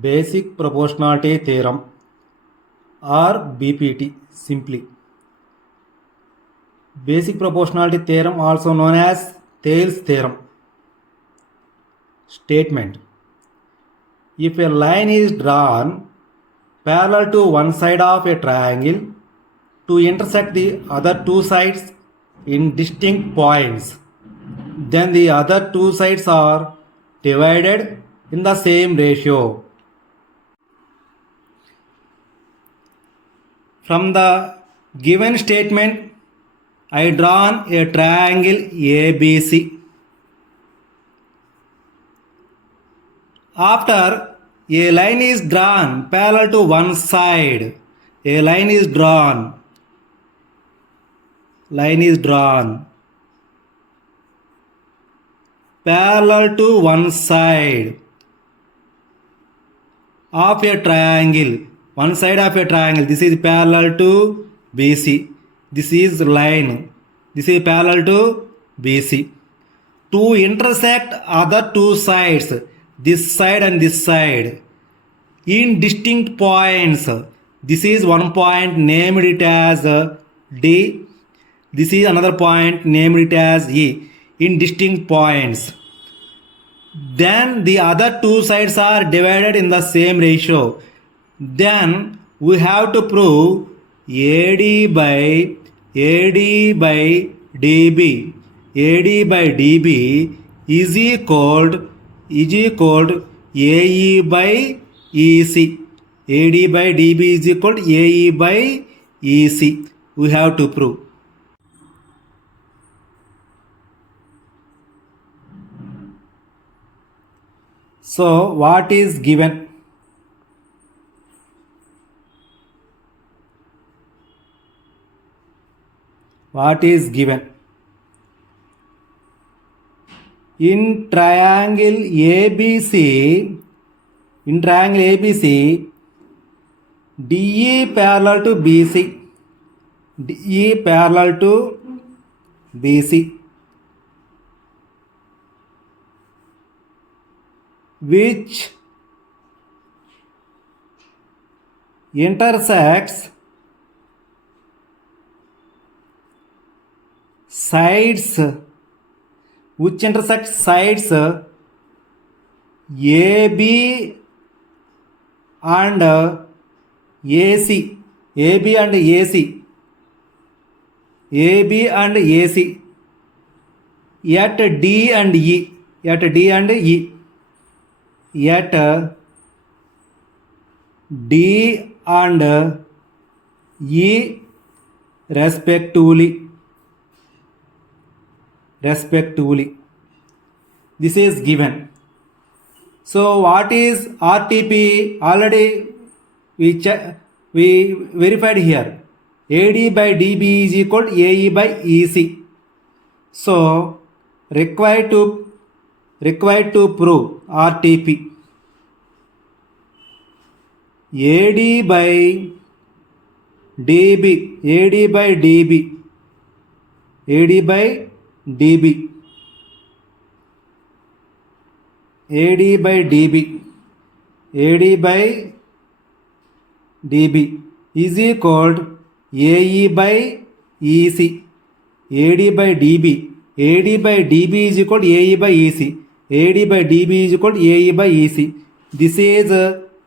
Basic proportionality theorem or BPT simply. Basic proportionality theorem also known as Thales theorem. Statement: if a line is drawn parallel to one side of a triangle to intersect the other two sides in distinct points, then the other two sides are divided in the same ratio. From the given statement, I drawn a triangle ABC. After a line is drawn parallel to one side, a line is drawn parallel to one side of a triangle. One side of a triangle. This is parallel to BC. This is line. This is parallel to BC. To intersect other two sides, this side and this side, in distinct points. This is one point, named it as D. This is another point, named it as E. In distinct points. Then the other two sides are divided in the same ratio. Then we have to prove AD by DB is equal AE by EC. AD by DB is equal to AE by EC. We have to prove. So what is given? What is given? In triangle ABC, DE parallel to BC. DE parallel to BC, which intersects sides AB and AC. AB and AC at D and E. At D and E respectively. This is given. So what is RTP? Already we verified here. AD by DB is equal to AE by EC. So required to prove RTP. AD by DB is equal to AE by EC. AD by DB is equal to AE by EC. AD by DB is equal to AE by EC. This is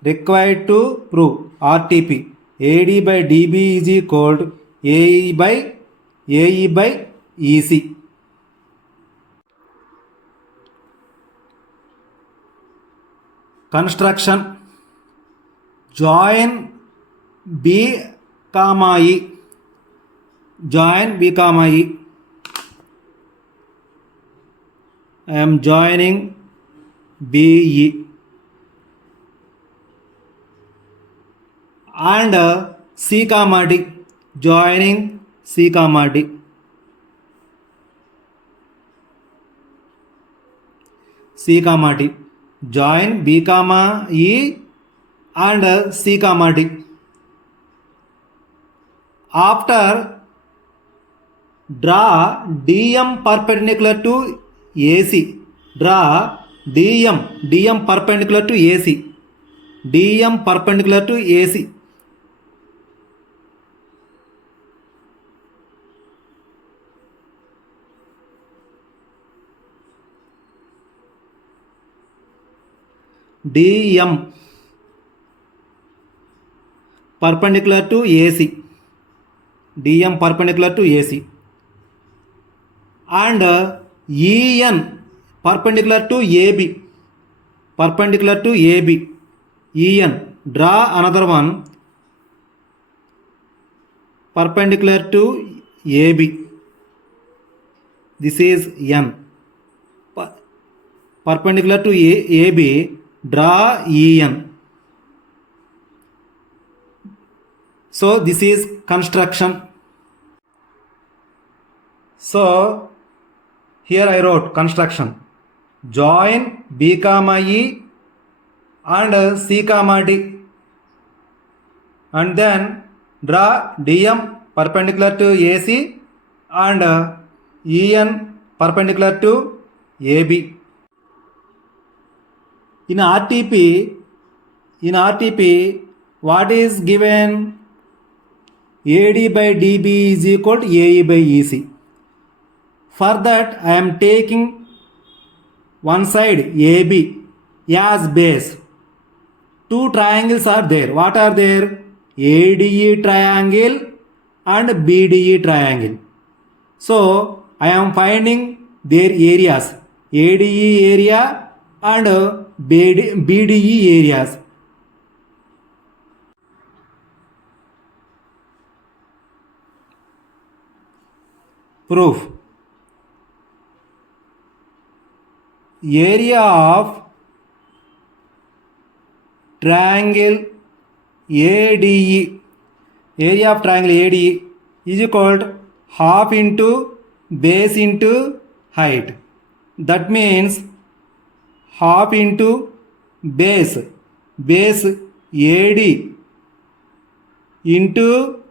required to prove RTP. AD by DB is equal to AE by EC. Construction: join B, E. Join B, E. I am joining BE and C, D. Joining C, D. Join B, E and C, D. After draw DM perpendicular to AC. Draw DM perpendicular to AC. DM perpendicular to AC. DM perpendicular to AC. DM perpendicular to AC. And EN perpendicular to AB. Perpendicular to AB. EN. Draw another one perpendicular to AB. This is N. Perpendicular to AB. Draw EN. So this is construction. So here I wrote construction. Join B comma E and C comma D, and then draw DM perpendicular to AC and EN perpendicular to AB. In RTP, what is given? AD by DB is equal to AE by EC. For that, I am taking one side AB as base. Two triangles are there. What are there? ADE triangle and BDE triangle. So, I am finding their areas. ADE area and BDE areas. Proof. Area of triangle ADE, area of triangle ADE is equal to half into base into height. That means half into base AD into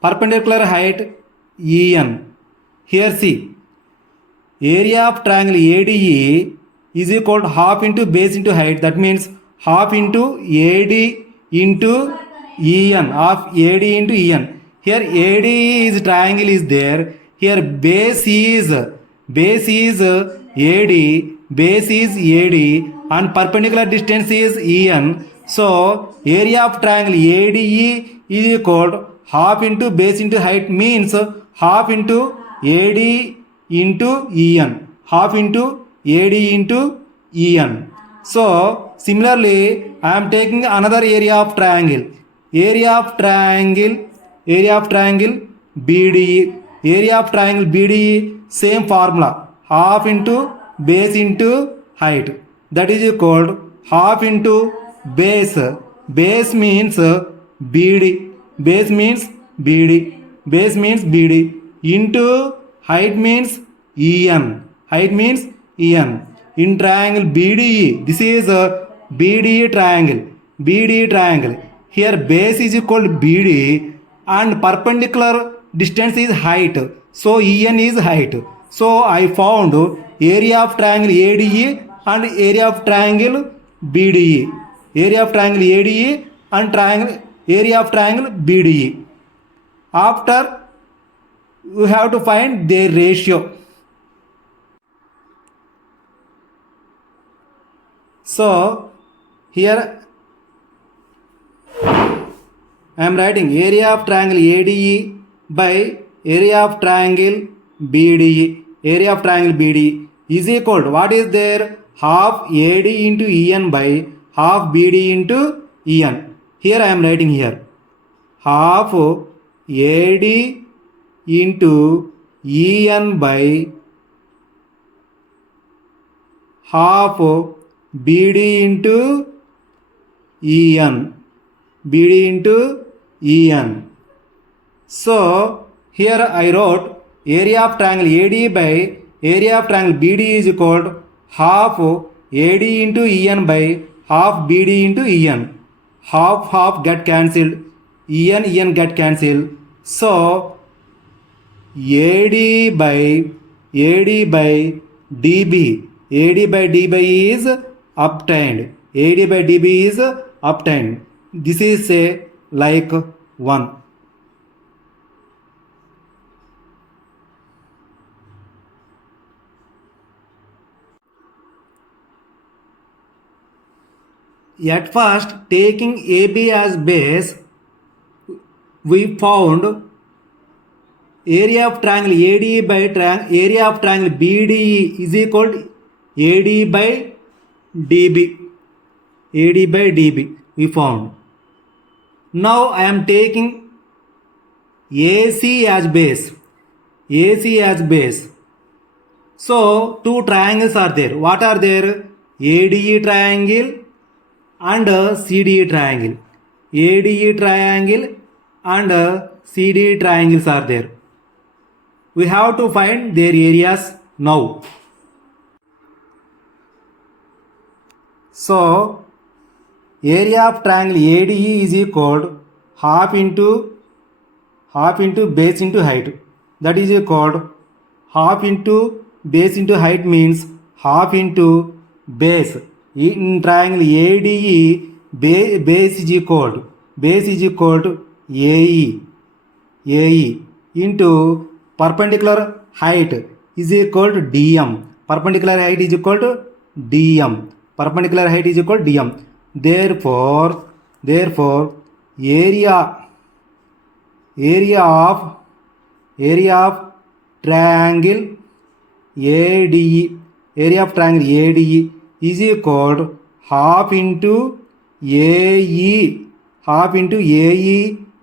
perpendicular height EN. Here see, area of triangle ADE is equal to half into base into height. That means half into AD into EN, half AD into EN. Here AD is triangle is there. Here base is AD, base is AD and perpendicular distance is EN. So area of triangle ADE is equal to half into base into height, means half into AD into EN, half into AD into EN. So similarly, I am taking another area of triangle BDE. Area of triangle BDE, same formula, half into base into height. That is equal to half into base means BD, base means BD into height means EN, in triangle BDE. This is a BDE triangle. Here base is equal to BD and perpendicular distance is height. So EN is height. So I found area of triangle ADE and area of triangle BDE. Area of triangle ADE and area of triangle BDE. After, you have to find their ratio. So here I am writing area of triangle ADE by area of triangle BDE. Area of triangle BDE is equal to, what is there? Half AD into EN by half BD into EN. Here I am writing here half AD into EN by half BD into EN. So here I wrote area of triangle AD by area of triangle BD is equal to half AD into EN by half BD into EN. Half get cancelled, EN get cancelled. So AD by DB is obtained. AD by DB is obtained. This is say like 1. At first, taking AB as base, we found area of triangle AD by area of triangle BDE is equal to AD by DB. AD by DB we found. Now I am taking AC as base. AC as base. So two triangles are there. What are there? ADE triangle and CDE triangle. ADE triangle and CDE triangles are there. We have to find their areas now. So area of triangle ADE is equal half into base into height. That is equal half into base into height means half into base. In triangle ADE, base is equal to AE into perpendicular height is equal to DM. Perpendicular height is equal to DM. Perpendicular height is equal to DM. Therefore, area of triangle ADE, is equal to half into AE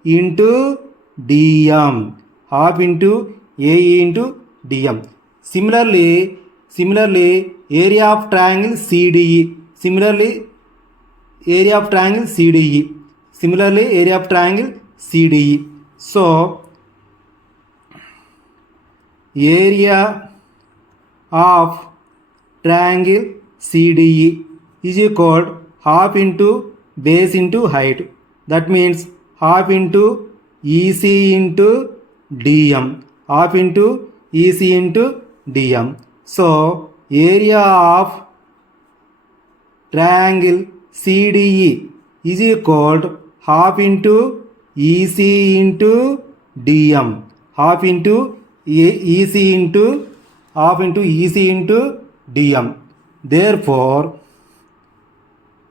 into DM. Half into AE into DM. Similarly, area of triangle CDE. Similarly, area of triangle CDE. So, area of triangle CDE is equal to half into base into height. That means half into EC into DM. Half into EC into DM. So, area of triangle CDE is equal to half into EC into DM. Half into EC into DM. Therefore,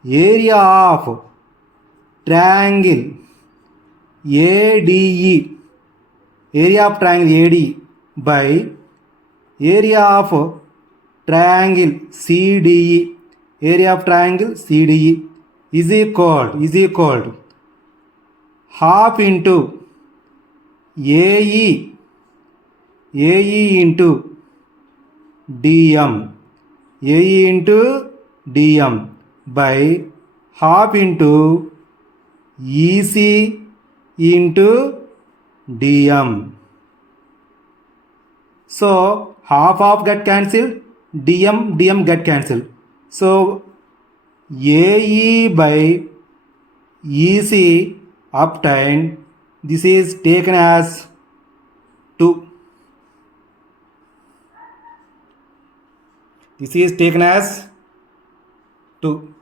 area of triangle ADE, by area of triangle CDE, is equal to half into AE into DM, by half into EC into DM. So half get cancelled, DM get cancelled. So AE by EC obtained. This is taken as 2. This is taken as 2.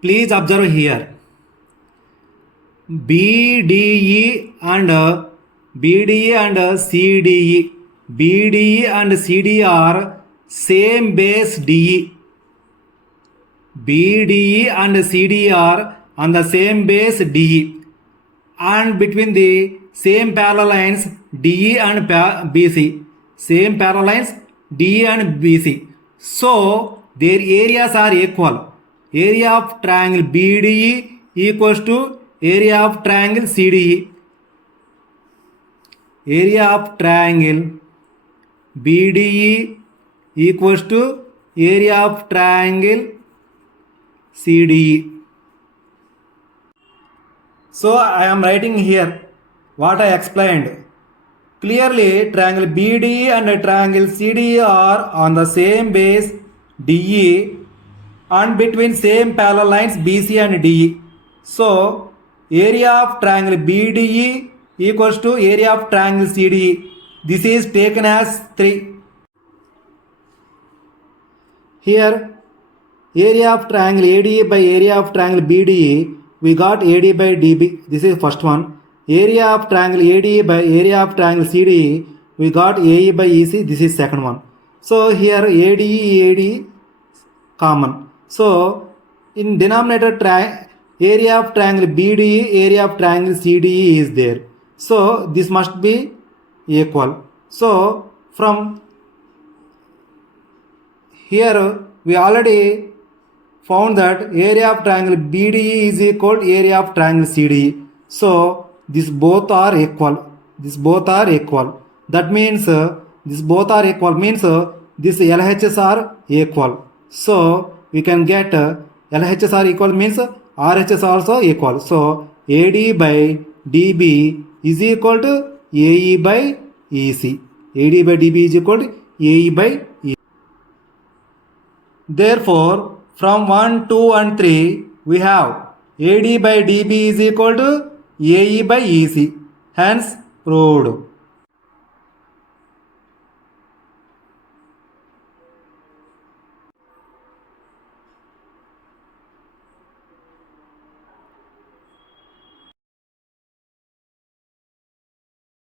Please observe here. BDE and CDE. BDE and CDE are same base DE. BDE and CDE are on the same base DE. And between the same parallel lines DE and BC. Same parallel lines DE and BC. So their areas are equal. Area of triangle BDE equals to area of triangle CDE. Area of triangle BDE equals to area of triangle CDE. So I am writing here what I explained. Clearly, triangle BDE and triangle CDE are on the same base DE and between same parallel lines BC and DE. So, area of triangle BDE equals to area of triangle CDE. This is taken as 3. Here, area of triangle ADE by area of triangle BDE, we got AD by DB. This is first one. Area of triangle ADE by area of triangle CDE, we got AE by EC. This is second one. So here ADE common. So in denominator area of triangle BDE, area of triangle CDE is there. So this must be equal. So from here we already found that area of triangle BDE is equal to area of triangle CDE. So these both are equal. These both are equal. That means this both are equal means these LHS are equal. So we can get LHS are equal means RHS also equal. So AD by DB is equal to AE by EC. AD by DB is equal to AE by EC. Therefore, from 1, 2 and 3, we have AD by DB is equal to AE by EC. Hence, proved.